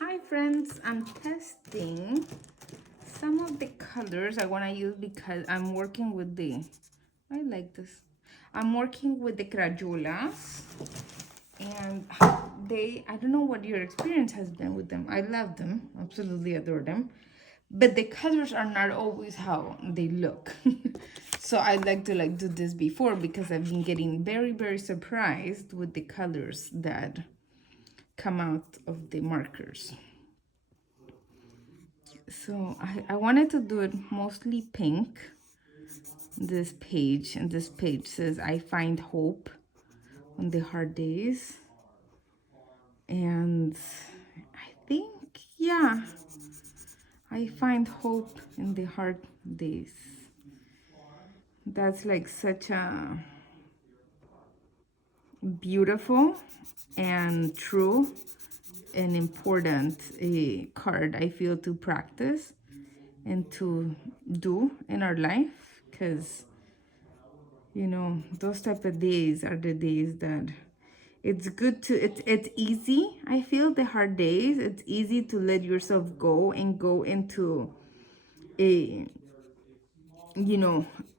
Hi friends, I'm testing some of the colors I want to use because I'm working with I like this. I'm working with the Crayolas and I don't know what your experience has been with them. I love them, absolutely adore them. But the colors are not always how they look. So I like to do this before because I've been getting very, very surprised with the colors that come out of the markers. So I wanted to do it mostly pink, this page, and this page says, I find hope on the hard days. And I think, yeah, I find hope in the hard days. That's like such a beautiful and true and important card, I feel, to practice and to do in our life, because those type of days are the days that it's good to it's easy. I feel the hard days, it's easy to let yourself go and go into a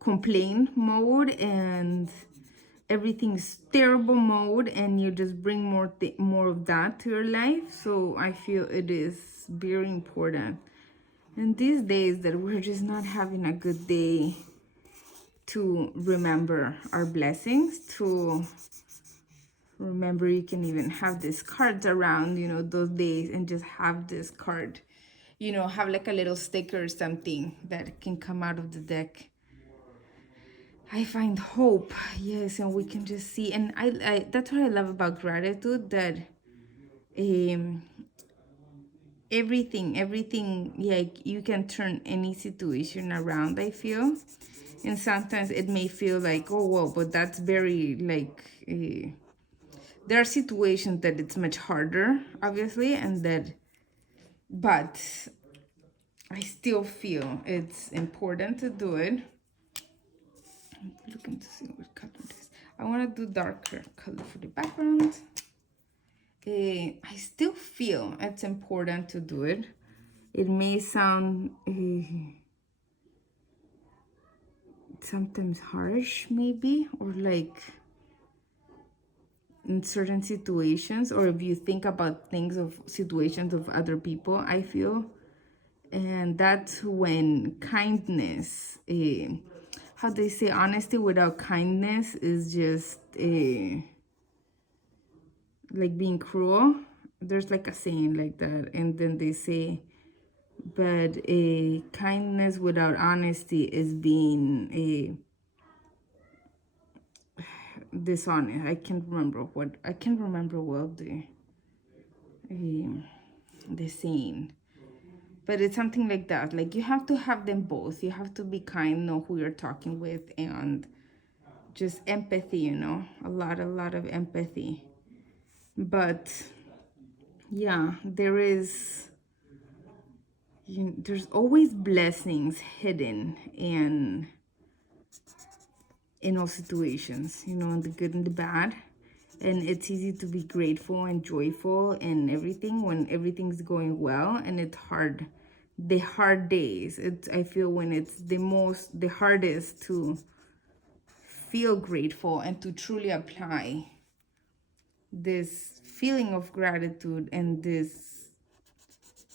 complain mode and everything's terrible mode, and you just bring more of that to your life. So I feel it is very important in these days that we're just not having a good day to remember our blessings, to remember you can even have these cards around, those days, and just have this card, have like a little sticker or something that can come out of the deck. I find hope, yes, and we can just see, and I that's what I love about gratitude, that um everything, yeah, you can turn any situation around, I feel. And sometimes it may feel like, oh well, but that's very like there are situations that it's much harder, obviously, and that, but I still feel it's important to do it. I'm looking to see what color it is. I want to do darker color for the background. I still feel it's important to do it. It may sound sometimes harsh, maybe, or like in certain situations, or if you think about things of situations of other people, I feel. And that's when kindness, how they say, honesty without kindness is just like being cruel. There's like a saying like that, and then they say, but a kindness without honesty is being a dishonest. I can't remember well the saying, but it's something like that. Like, you have to have them both. You have to be kind, know who you're talking with, and just empathy, a lot of empathy. But yeah, there's always blessings hidden in all situations, in the good and the bad. And it's easy to be grateful and joyful and everything when everything's going well, and it's hard. The hard days, I feel, when it's the hardest to feel grateful and to truly apply this feeling of gratitude and this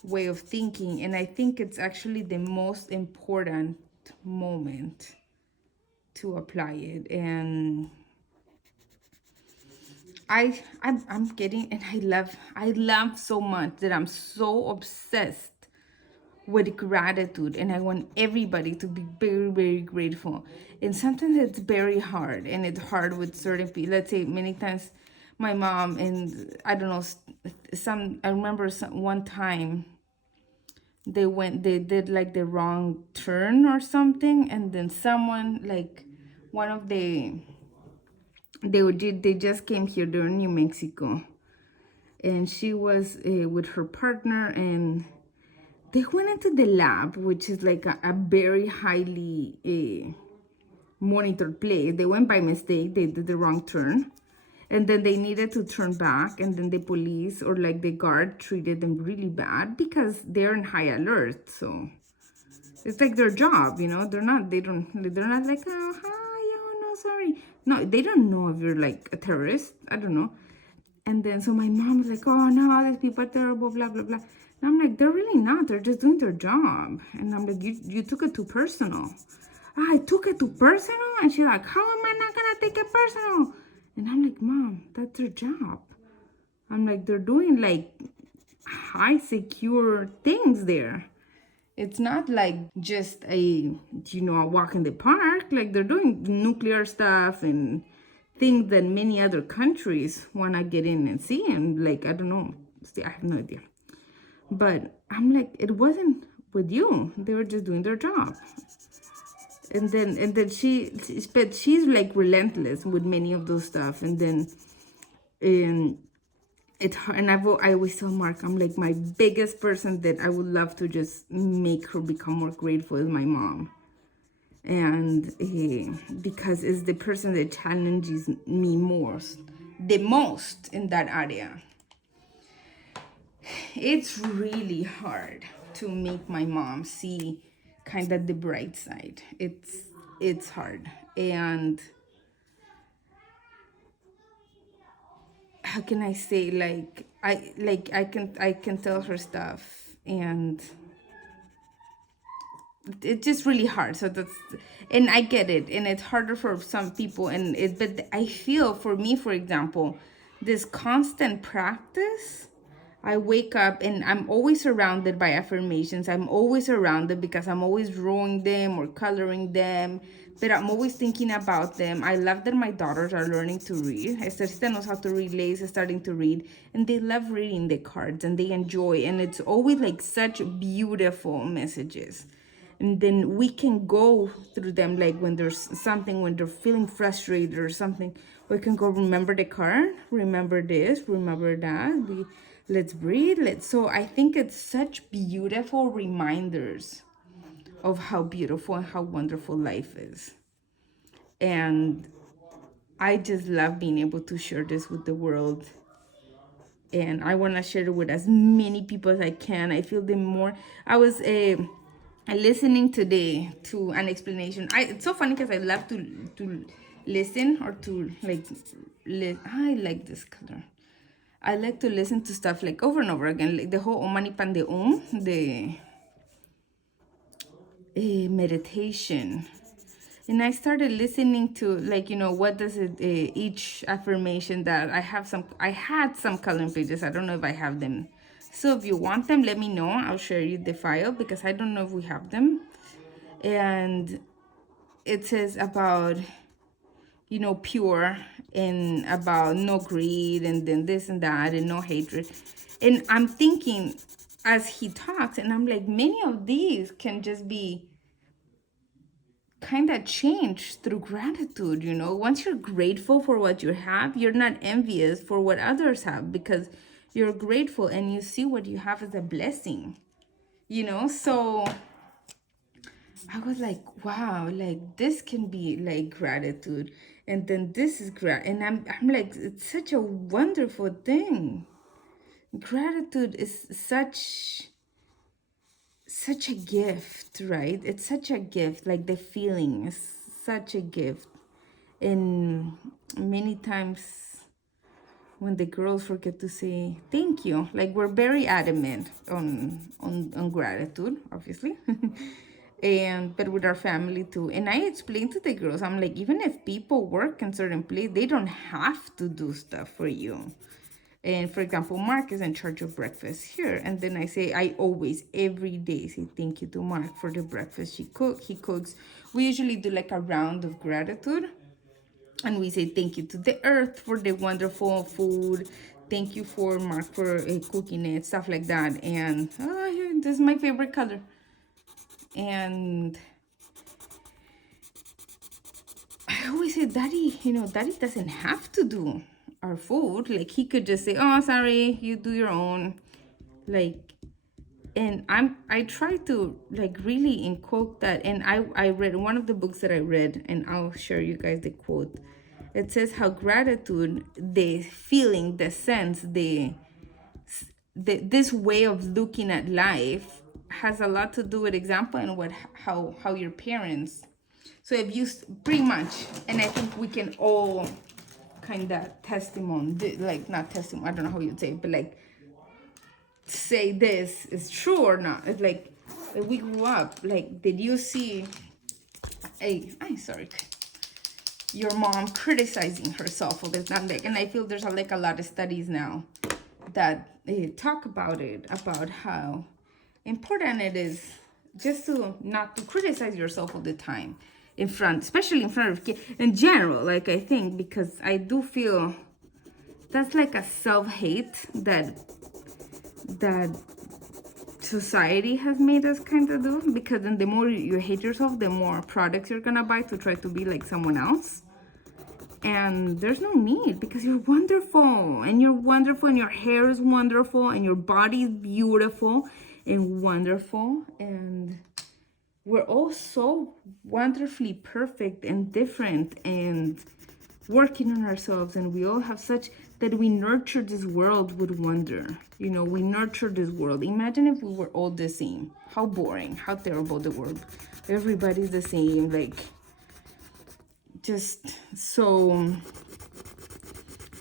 way of thinking. And I think it's actually the most important moment to apply it. And I'm getting, and I love so much that I'm so obsessed with gratitude, and I want everybody to be very, very grateful. And sometimes it's very hard, and it's hard with certain people. Let's say many times my mom, and I don't know, I remember one time they did like the wrong turn or something, and then someone, like one of they just came here during New Mexico, and she was with her partner, and they went into the lab, which is like a very highly monitored place. They went by mistake, they did the wrong turn, And then they needed to turn back, and then the police or like the guard treated them really bad because they're in high alert. So it's like their job, you know. They're not like, oh hi, oh no, sorry. No, they don't know if you're like a terrorist. I don't know. And then so my mom was like, oh no, these people are terrible, blah blah blah. And I'm like, they're really not. They're just doing their job. And I'm like, you took it too personal. I took it too personal? And she's like, how am I not gonna take it personal? And I'm like, Mom, that's their job. I'm like, they're doing like high secure things there. It's not like just a walk in the park. Like they're doing nuclear stuff and things that many other countries want to get in and see. And like, I don't know. See, I have no idea. But I'm like, it wasn't with you. They were just doing their job. And then but she's like relentless with many of those stuff. And then I always tell Mark, I'm like, my biggest person that I would love to just make her become more grateful is my mom. And because it's the person that challenges me the most in that area. It's really hard to make my mom see kind of the bright side. It's hard. And how can I say, like I can tell her stuff, and it's just really hard. So and I get it, and it's harder for some people, but I feel for me, for example, this constant practice, I wake up and I'm always surrounded by affirmations. I'm always surrounded because I'm always drawing them or coloring them, but I'm always thinking about them. I love that my daughters are learning to read. Estherita knows how to read, Lace is starting to read, and they love reading the cards and they enjoy, and it's always like such beautiful messages. And then we can go through them, like when there's something, when they're feeling frustrated or something, we can go, remember the card, remember this, remember that. Let's breathe. So I think it's such beautiful reminders of how beautiful and how wonderful life is. And I just love being able to share this with the world. And I want to share it with as many people as I can. I feel the more I was listening today to an explanation. It's so funny because I love to listen or to like I like this color. I like to listen to stuff like over and over again, like the whole Om Mani Padme Hum, the meditation. And I started listening to, like, what does it, each affirmation that I had some coloring pages. I don't know if I have them. So if you want them, let me know. I'll share you the file because I don't know if we have them. And it says about, pure, and about no greed, and then this and that, and no hatred. And I'm thinking as he talks, and I'm like, many of these can just be kind of changed through gratitude. Once you're grateful for what you have, you're not envious for what others have, because you're grateful and you see what you have as a blessing. So I was like, wow, like this can be like gratitude, and then this is and I'm like, it's such a wonderful thing. Gratitude is such a gift, right? It's such a gift. Like the feeling is such a gift. And many times when the girls forget to say thank you, like we're very adamant on gratitude, obviously. But with our family too. And I explained to the girls, I'm like, even if people work in certain place, they don't have to do stuff for you. And for example, Mark is in charge of breakfast here. And then I always, every day, say thank you to Mark for the breakfast he cooks. We usually do like a round of gratitude. And we say thank you to the earth for the wonderful food. Thank you for Mark for cooking it, stuff like that. And this is my favorite color. And I always say, Daddy, Daddy doesn't have to do our food. Like he could just say, oh, sorry, you do your own. Like, and I try to like really inculcate that. And I read one of the books that I read, and I'll share you guys the quote. It says how gratitude, the feeling, the sense, this way of looking at life has a lot to do with example and what how your parents. So if you pretty much, and I think we can all kind of testimony, like not testimony, I don't know how you'd say it, but like say this is true or not. It's like we grew up, like, did you see I'm sorry, your mom criticizing herself all the time? Like, and I feel there's like a lot of studies now that talk about it, about how important it is just to not to criticize yourself all the time in front, especially in front of kids in general. Like, I think because I do feel that's like a self-hate that society has made us kind of do, because then the more you hate yourself, the more products you're gonna buy to try to be like someone else. And there's no need, because you're wonderful, and you're wonderful, and your hair is wonderful, and your body is beautiful and wonderful, and we're all so wonderfully perfect and different and working on ourselves. And we all have such that we nurture this world with wonder. You know, we nurture this world. Imagine if we were all the same. How boring, how terrible the world. Everybody's the same, like, just so.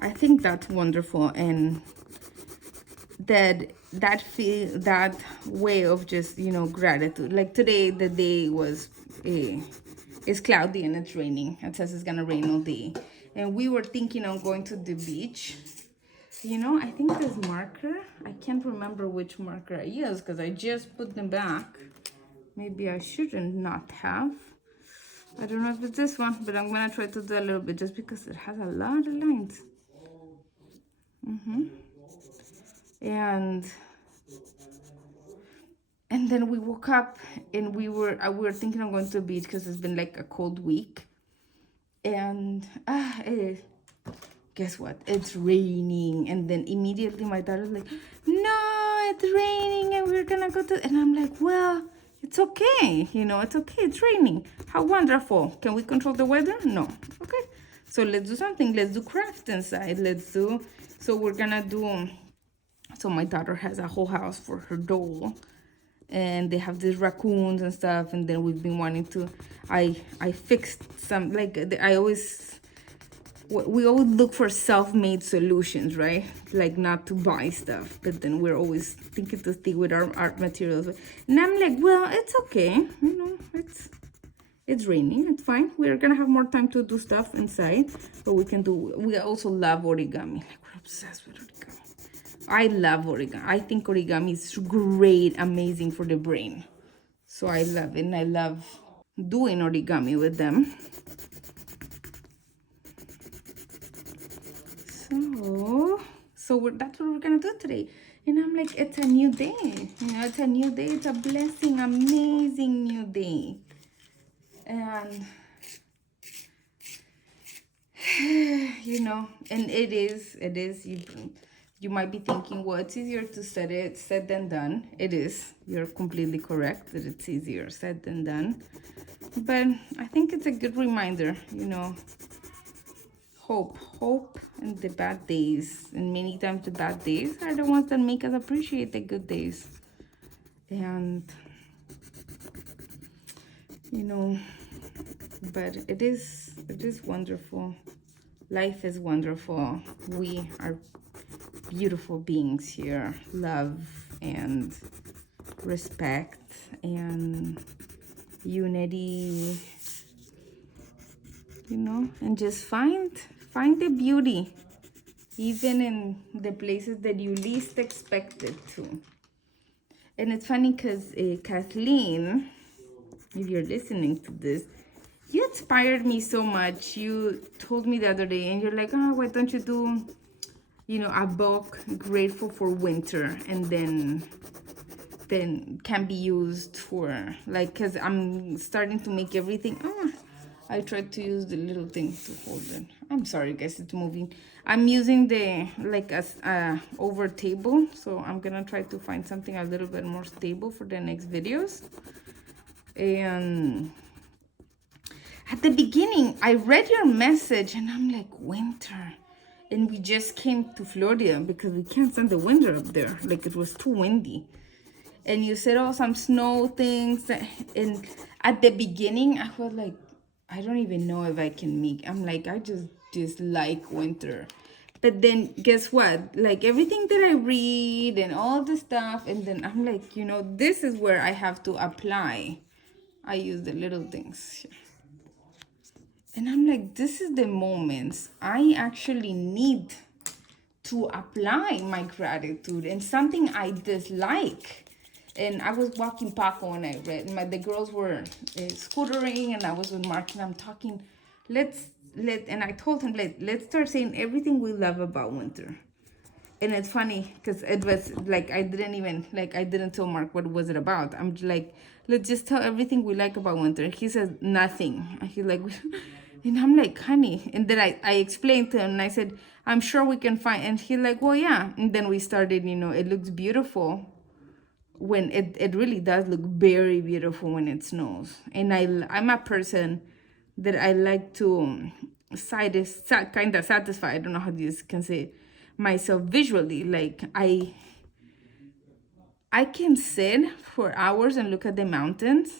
I think that's wonderful, and that way of just, you know, gratitude. Like today, the day was it's cloudy and it's raining. It says it's gonna rain all day, and we were thinking of going to the beach. You know, I think this marker, I can't remember which marker I used because I just put them back. Maybe I shouldn't not have. I don't know if it's this one, but I'm gonna try to do a little bit just because it has a lot of lines. And then we woke up and we were thinking of going to the beach because it's been like a cold week. And guess what? It's raining. And then immediately my daughter's like, no, it's raining and we're gonna go to, and I'm like, well, it's okay. You know, it's okay. It's raining. How wonderful. Can we control the weather? No. Okay. So let's do something. Let's do craft inside. So we're gonna do, so my daughter has a whole house for her doll. And they have these raccoons and stuff. And then we've been wanting to, I fixed some, like, we always look for self-made solutions, right? Like, not to buy stuff, but then we're always thinking to stick with our art materials. And I'm like, well, it's okay, you know, it's raining, it's fine. We're gonna have more time to do stuff inside, but we also love origami. Like, we're obsessed with origami. I love origami. I think origami is great, amazing for the brain. So I love it, and I love doing origami with them. So that's what we're gonna do today. And I'm like, it's a new day. You know, it's a new day. It's a blessing, amazing new day. And you know, and it is. You might be thinking, well, it's easier to said than done. It is. You're completely correct that it's easier said than done. But I think it's a good reminder, you know, hope in the bad days. And many times the bad days are the ones that make us appreciate the good days. And, you know, but it is wonderful. Life is wonderful. We are beautiful beings here. Love and respect and unity, you know, and just find the beauty even in the places that you least expected to. And it's funny because Kathleen, if you're listening to this, you inspired me so much. You told me the other day, and you're like, oh, why don't you do, you know, a book grateful for winter, and then can be used for, like, because I'm starting to make everything. I tried to use the little thing to hold it. I'm sorry, guys, it's moving. I'm using the, like, a over table, so I'm gonna try to find something a little bit more stable for the next videos. And At the beginning, I read your message and I'm like, winter. And we just came to Florida because we can't stand the winter up there. Like, it was too windy. And you said, oh, some snow things. And at the beginning, I was like, I don't even know if I can make. I'm like, I just dislike winter. But then guess what? Like, everything that I read and all the stuff, and then I'm like, this is where I have to apply. I use the little things. And I'm like, this is the moments I actually need to apply my gratitude and something I dislike. And I was walking Paco and I read, the girls were scootering and I was with Mark and I'm talking, and I told him, let's start saying everything we love about winter. And it's funny because it was like, I didn't tell Mark what was it about. I'm like, let's just tell everything we like about winter. He says nothing. And he's like, and I'm like, honey. And then I explained to him and I said, I'm sure we can find. And he's like, well, yeah. And then we started, it looks beautiful when it really does look very beautiful when it snows. And I'm a person that I like to kind of satisfy. I don't know how this can say it, myself visually. Like I can sit for hours and look at the mountains.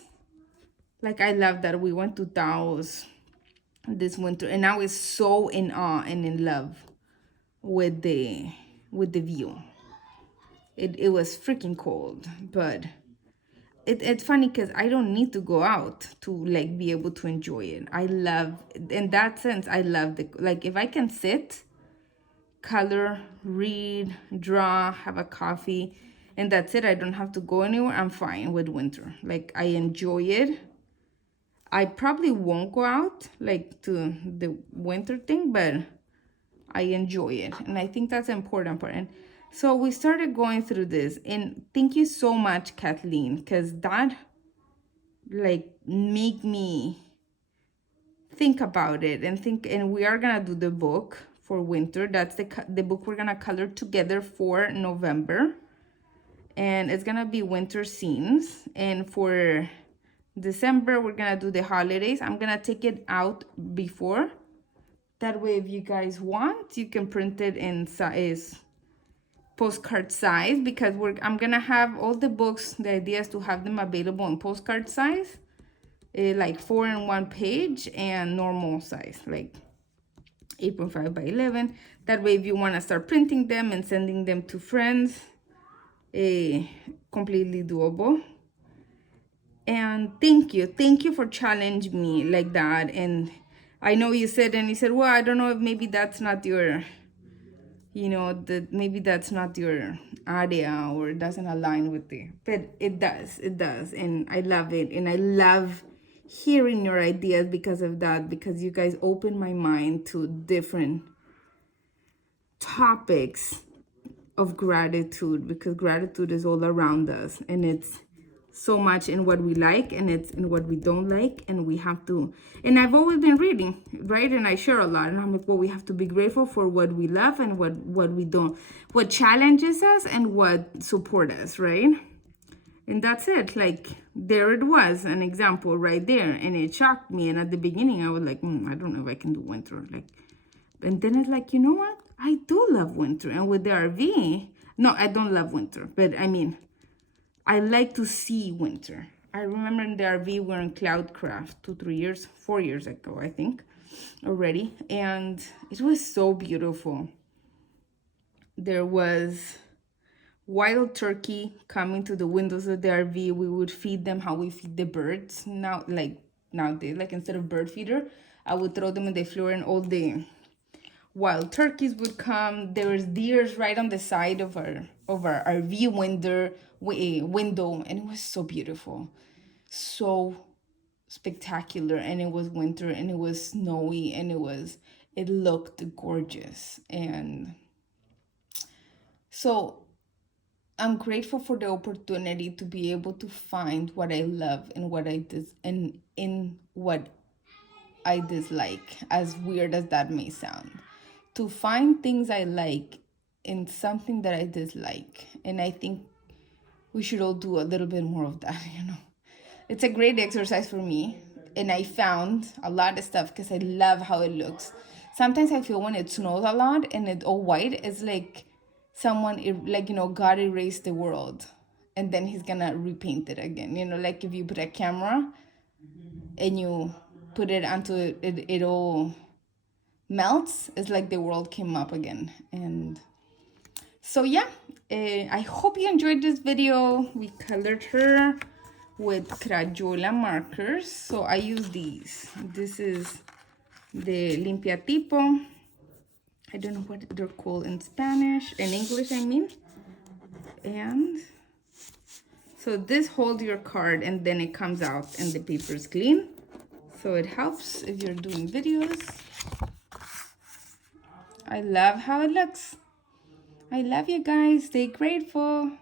Like I love that we went to Taos this winter and I was so in awe and in love with the view. It was freaking cold, but it's funny because I don't need to go out to like be able to enjoy it. I love, in that sense, I love like if I can sit, color, read, draw, have a coffee, and that's it. I don't have to go anywhere. I'm fine with winter. Like I enjoy it. I probably won't go out like to the winter thing, but I enjoy it. And I think that's an important part. And so we started going through this. And thank you so much, Kathleen, because that like make me think about it and we are gonna do the book for winter. That's the book we're gonna color together for November. And it's gonna be winter scenes. And for December, we're gonna do the holidays. I'm gonna take it out before. That way, if you guys want, you can print it in size, postcard size, because I'm gonna have all the books. The idea is to have them available in postcard size, like 4 in 1 page, and normal size, like 8.5 by 11. That way, if you want to start printing them and sending them to friends, completely doable. And thank you for challenging me like that. And I know you said, well, I don't know if maybe that's not your, maybe that's not your area or it doesn't align with it, but it does. And I love it. And I love hearing your ideas because of that, because you guys open my mind to different topics of gratitude, because gratitude is all around us and it's so much in what we like and it's in what we don't like, and we have to, and I've always been reading, right? And I share a lot, and I'm like, well, we have to be grateful for what we love and what we don't, what challenges us and what support us, right? And that's it. Like there it was, an example right there, and it shocked me. And at the beginning I was like, I don't know if I can do winter, like, and then it's like, you know what, I do love winter. And with the RV, no, I don't love winter, but I mean, I like to see winter. I remember in the RV, we were in Cloudcraft 4 years ago, I think, already. And it was so beautiful. There was wild turkey coming to the windows of the RV. We would feed them how we feed the birds. Nowadays, like instead of bird feeder, I would throw them on the floor and all the wild turkeys would come. There was deers right on the side of our RV window, and it was so beautiful, so spectacular. And it was winter and it was snowy and it looked gorgeous. And so I'm grateful for the opportunity to be able to find what I love and what in what I dislike, as weird as that may sound. To find things I like in something that I dislike. And I think we should all do a little bit more of that, It's a great exercise for me. and I found a lot of stuff because I love how it looks. Sometimes I feel when it snows a lot and it's all white, it's like someone, like, you know, God erased the world and then he's gonna repaint it again. You know, like if you put a camera and you put it onto it, it all melts. It's like the world came up again. And so yeah, I hope you enjoyed this video. We colored her with Crayola markers. So I use these. This is the Limpiatipo. I don't know what they're called in Spanish, in English I mean. And so this holds your card and then it comes out and the paper is clean. So it helps if you're doing videos. I love how it looks. I love you guys. Stay grateful.